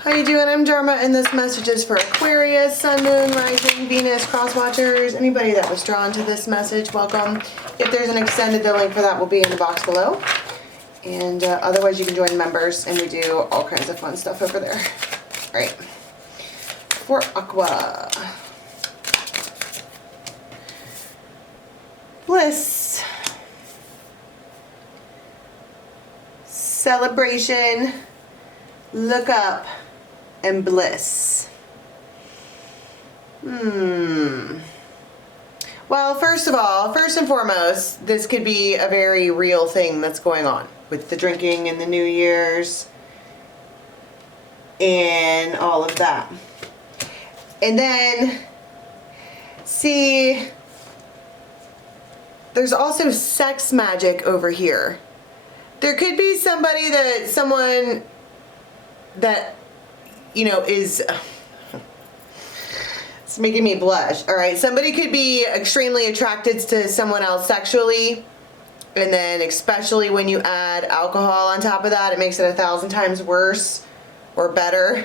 How you doing? I'm Dharma, and this message is for Aquarius, Sun, Moon, Rising, Venus, Cross Watchers. Anybody that was drawn to this message, welcome. If there's an extended, the link for that will be in the box below. And otherwise, you can join members, and we do all kinds of fun stuff over there. All right. For Aqua. Bliss. Celebration. Look up. And bliss. Well, first and foremost, this could be a very real thing that's going on with the drinking and the New Year's and all of that. And then, see, there's also sex magic over here. There could be someone that you know, is, it's making me blush. All right, somebody could be extremely attracted to someone else sexually, and then especially when you add alcohol on top of that, it makes it 1,000 times worse or better.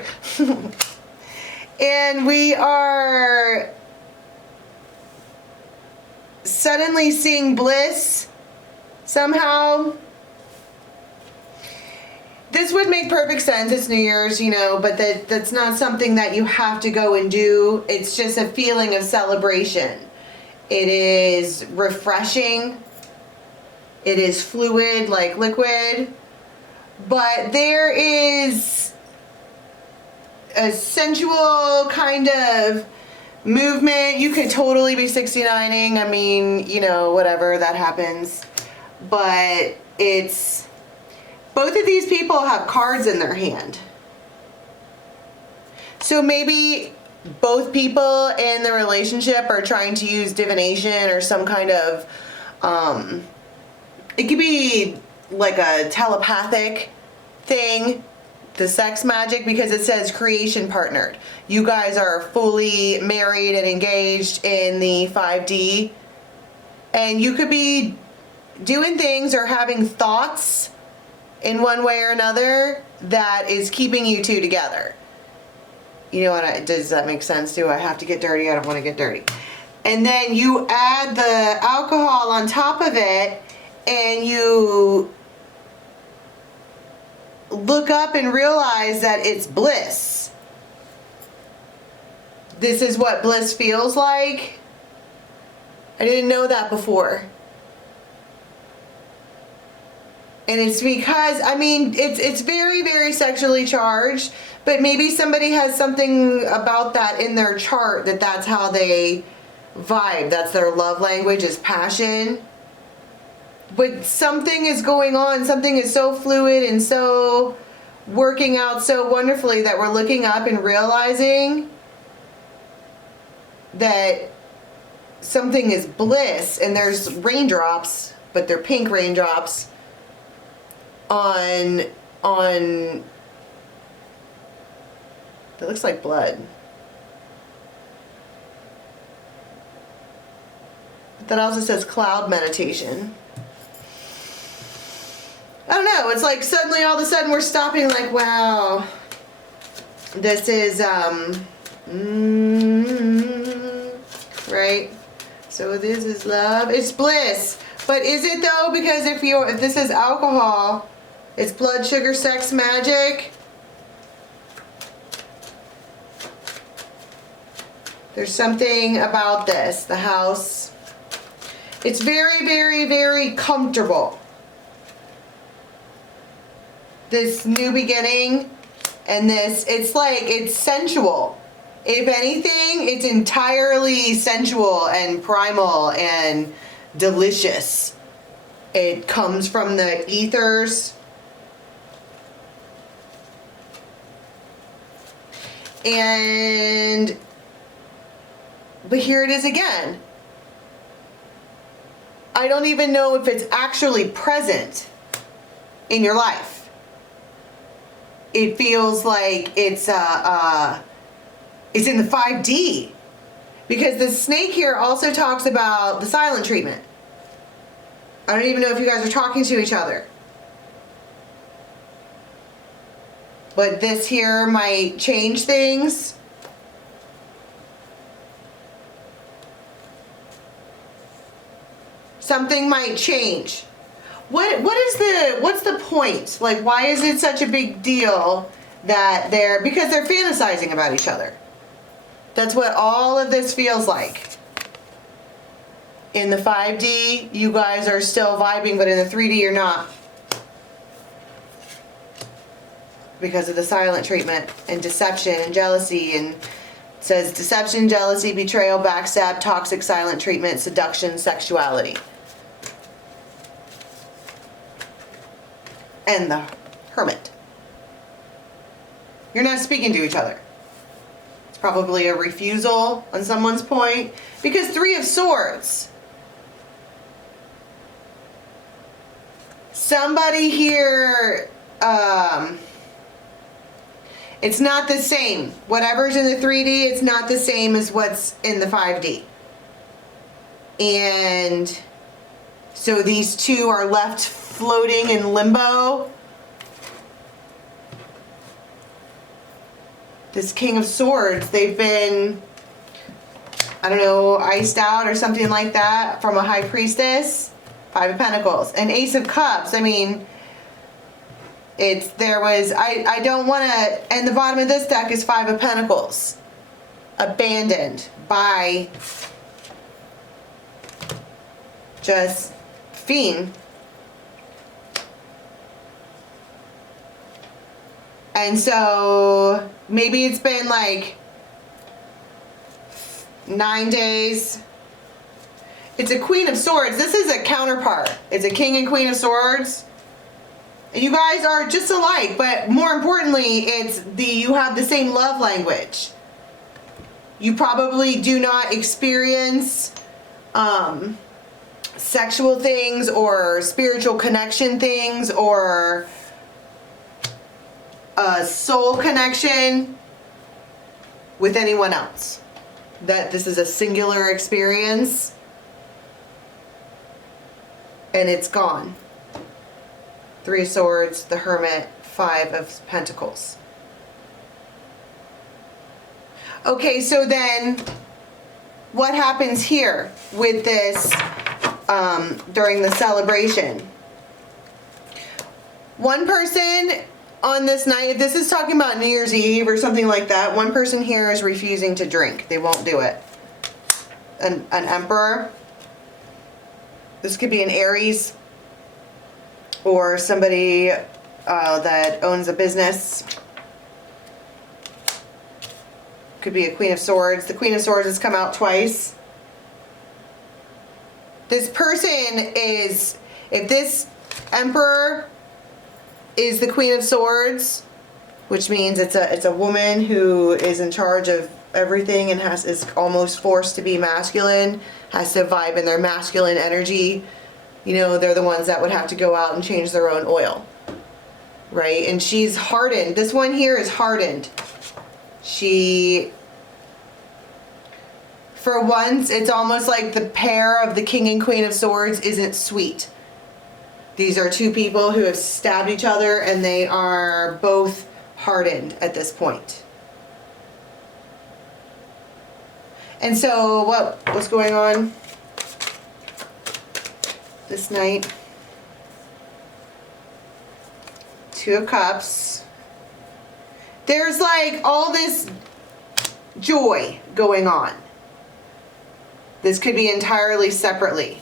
And we are suddenly seeing bliss somehow. This would make perfect sense. It's New Year's, you know, but that's not something that you have to go and do. It's just a feeling of celebration. It is refreshing. It is fluid, like liquid. But there is a sensual kind of movement. You could totally be 69ing. I mean, you know, whatever, that happens. But it's... both of these people have cards in their hand. So maybe both people in the relationship are trying to use divination or some kind of, it could be like a telepathic thing, the sex magic, because it says creation partnered. You guys are fully married and engaged in the 5D. And you could be doing things or having thoughts in one way or another that is keeping you two together. You know what? Does that make sense? Do I have to get dirty? I don't want to get dirty. And then you add the alcohol on top of it, and you look up and realize that it's bliss. This is what bliss feels like. I didn't know that before. And it's because, I mean, it's very, very sexually charged, but maybe somebody has something about that in their chart that's how they vibe. That's their love language, is passion. But something is going on. Something is so fluid and so working out so wonderfully that we're looking up and realizing that something is bliss. And there's raindrops, but they're pink raindrops on that looks like blood. But that also says cloud meditation. I don't know, it's like suddenly all of a sudden we're stopping like, wow, this is right? So this is love, it's bliss. But is it though? Because if this is alcohol, it's blood, sugar, sex, magic. There's something about this, the house. It's very, very, very comfortable. This new beginning and this, it's sensual. If anything, it's entirely sensual and primal and delicious. It comes from the ethers. But here it is again. I don't even know if it's actually present in your life. It feels like it's in the 5D. Because the snake here also talks about the silent treatment. I don't even know if you guys are talking to each other. But this here might change things. Something might change. What's the point? Like, why is it such a big deal that because they're fantasizing about each other. That's what all of this feels like. In the 5D, you guys are still vibing, but in the 3D, you're not. Because of the silent treatment and deception and jealousy, and it says deception, jealousy, betrayal, backstab, toxic silent treatment, seduction, sexuality. And the Hermit. You're not speaking to each other. It's probably a refusal on someone's point. Because 3 of Swords. Somebody here, it's not the same. Whatever's in the 3D, it's not the same as what's in the 5D. And so these two are left floating in limbo. This King of Swords, they've been, I don't know, iced out or something like that from a High Priestess. 5 of Pentacles. And Ace of Cups, I mean, I don't want to, and the bottom of this deck is 5 of Pentacles. Abandoned by just fiend. And so maybe it's been like 9 days. It's a Queen of Swords. This is a counterpart. It's a King and Queen of Swords. And you guys are just alike, but more importantly, you have the same love language. You probably do not experience sexual things or spiritual connection things or a soul connection with anyone else. That this is a singular experience. And it's gone. 3 of Swords, the Hermit, 5 of Pentacles. Okay, so then what happens here with this during the celebration? One person on this night, if this is talking about New Year's Eve or something like that, one person here is refusing to drink. They won't do it. An Emperor. This could be an Aries or somebody that owns a business. Could be a Queen of Swords. The Queen of Swords has come out twice. This person is, if this Emperor is the Queen of Swords, which means it's a woman who is in charge of everything and is almost forced to be masculine, has to vibe in their masculine energy. You know, they're the ones that would have to go out and change their own oil, right? And she's hardened. This one here is hardened. For once, it's almost like the pair of the King and Queen of Swords isn't sweet. These are 2 people who have stabbed each other and they are both hardened at this point. And so what's going on this night? 2 of Cups. There's like all this joy going on. This could be entirely separately.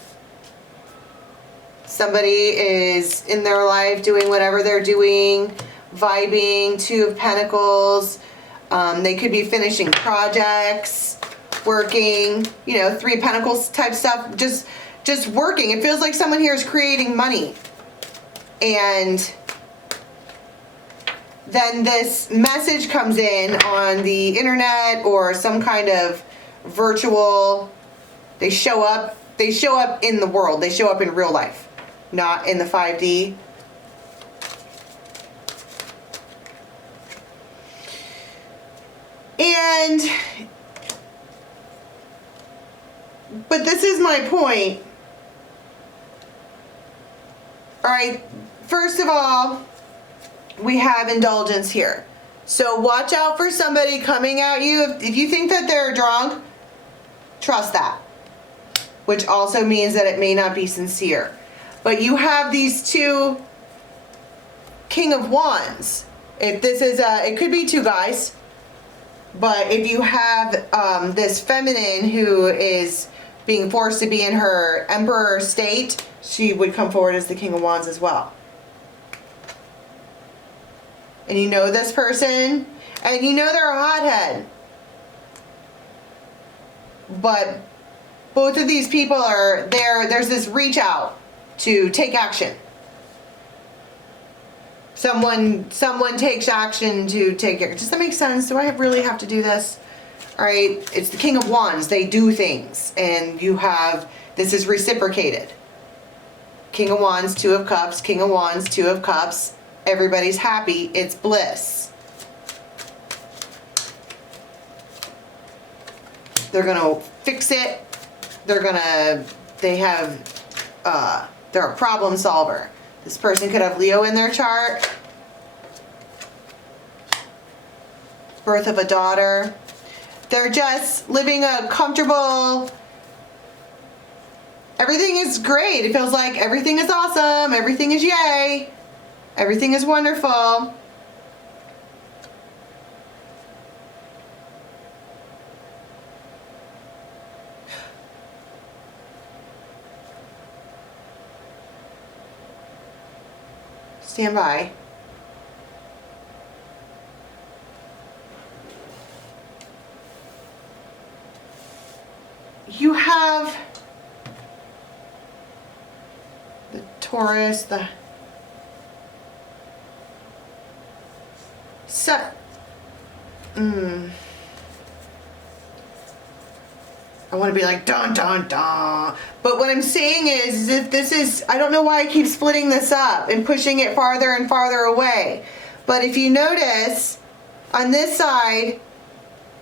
Somebody is in their life doing whatever they're doing, vibing, 2 of Pentacles. They could be finishing projects, working, you know, 3 of Pentacles type stuff, just working. It feels like someone here is creating money. And then this message comes in on the internet or some kind of virtual. They show up in the world. They show up in real life, not in the 5D. But this is my point. All right, first of all, we have indulgence here. So watch out for somebody coming at you. If you think that they're drunk, trust that. Which also means that it may not be sincere. But you have these two King of Wands. If this is it could be two guys. But if you have this feminine who is being forced to be in her emperor state, she would come forward as the King of Wands as well. And you know this person, and you know they're a hothead. But both of these people are there. There's this reach out to take action. Someone takes action to take care. Does that make sense? Do I really have to do this? All right. It's the King of Wands. They do things, and you have, this is reciprocated. King of Wands, Two of Cups, King of Wands, Two of Cups. Everybody's happy. It's bliss. They're gonna fix it. They're a problem solver. This person could have Leo in their chart. Birth of a daughter. They're just living a comfortable, everything is great. It feels like everything is awesome. Everything is yay. Everything is wonderful. Stand by. You have the Taurus, the I want to be like dun dun dun, but what I'm saying is that this is, I don't know why I keep splitting this up and pushing it farther and farther away, but if you notice on this side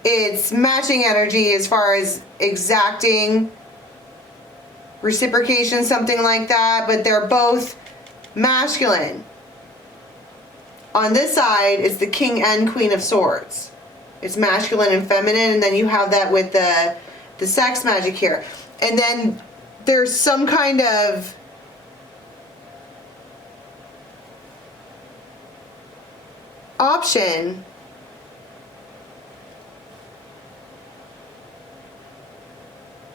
it's matching energy as far as exacting reciprocation, something like that, but they're both masculine. On this side is the King and Queen of Swords. It's masculine and feminine, and then you have that with the sex magic here. And then there's some kind of option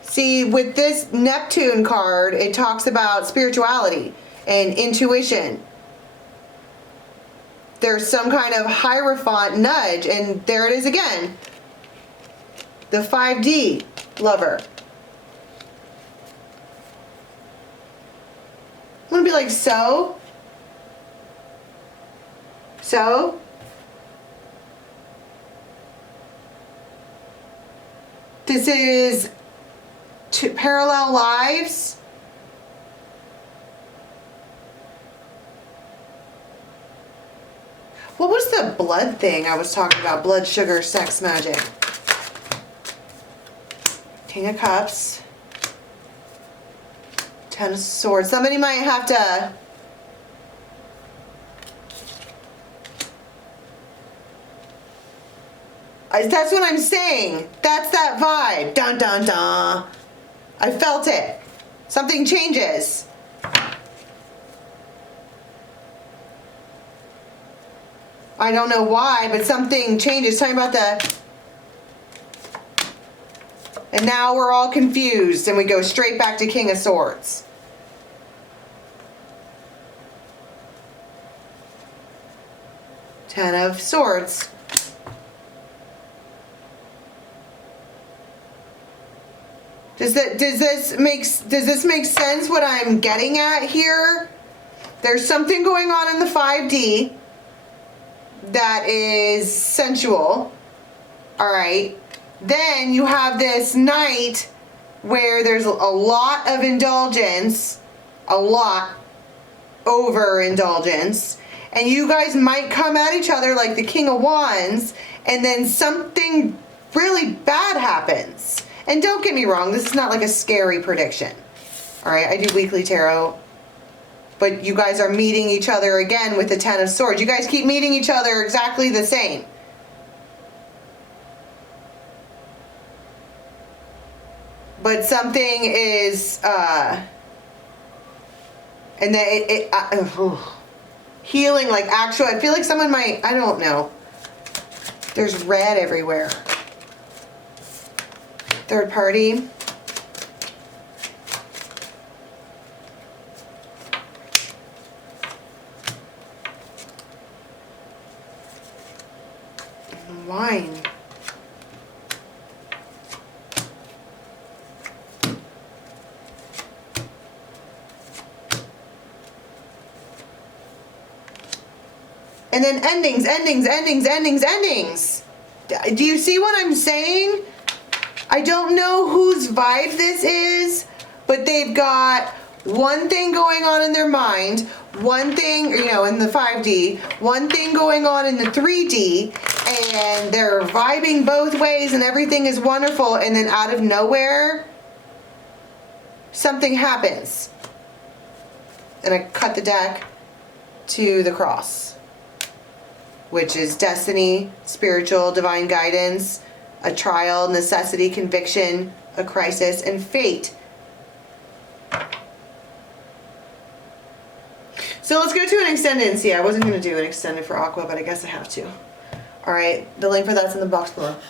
see with this Neptune card, it talks about spirituality and intuition. There's some kind of hierophant nudge, and there it is again. The 5D lover. I'm gonna be like, so? So? This is two parallel lives. What was the blood thing I was talking about? Blood, sugar, sex, magic. King of Cups. Ten of Swords. Somebody might have to... That's what I'm saying. That's that vibe. Dun dun dun. I felt it. Something changes. I don't know why, but something changes. Talking about the... And now we're all confused and we go straight back to King of Swords. Ten of Swords. Does this make sense what I'm getting at here? There's something going on in the 5D that is sensual. All right. Then you have this night where there's a lot of indulgence, a lot overindulgence, and you guys might come at each other like the King of Wands, and then something really bad happens. And don't get me wrong, this is not like a scary prediction. All right, I do weekly tarot. But you guys are meeting each other again with the Ten of Swords. You guys keep meeting each other exactly the same. But something is, and then healing, like actual, I feel like someone might, I don't know. There's red everywhere. Third party. Wine. And then endings. Do you see what I'm saying? I don't know whose vibe this is, but they've got one thing going on in their mind, one thing, you know, in the 5D, one thing going on in the 3D, and they're vibing both ways and everything is wonderful, and then out of nowhere, something happens. And I cut the deck to the cross, which is destiny, spiritual, divine guidance, a trial, necessity, conviction, a crisis, and fate. So let's go to an extended and see. I wasn't going to do an extended for Aqua, but I guess I have to. All right, the link for that's in the box below.